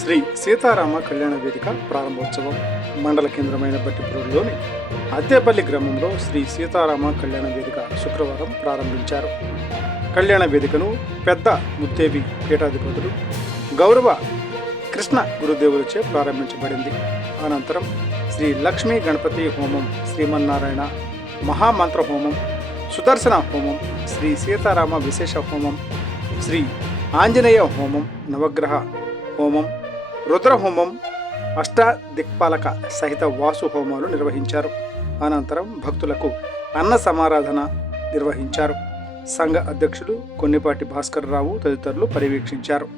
శ్రీ సీతారామ కళ్యాణ వేదిక ప్రారంభోత్సవం మండల కేంద్రమైన బట్టిపురంలోని అద్దేపల్లి గ్రామంలో శ్రీ సీతారామ కళ్యాణ వేదిక శుక్రవారం ప్రారంభించారు. కళ్యాణ వేదికను పెద్ద ముత్తేవి పీఠాధిపతులు గౌరవ కృష్ణ గురుదేవులచే ప్రారంభించబడింది. అనంతరం శ్రీ లక్ష్మీ గణపతి హోమం శ్రీమన్నారాయణ మహామంత్ర హోమం సుదర్శన హోమం శ్రీ సీతారామ విశేష హోమం శ్రీ ఆంజనేయ హోమం నవగ్రహ హోమం రుద్రహోమం అష్టాదిక్పాలక సహిత వాసు హోమాలు నిర్వహించారు. అనంతరం భక్తులకు అన్న సమారాధన నిర్వహించారు. సంఘ అధ్యక్షులు కొన్నిపాటి భాస్కర్ రావు తదితరులు పర్యవేక్షించారు.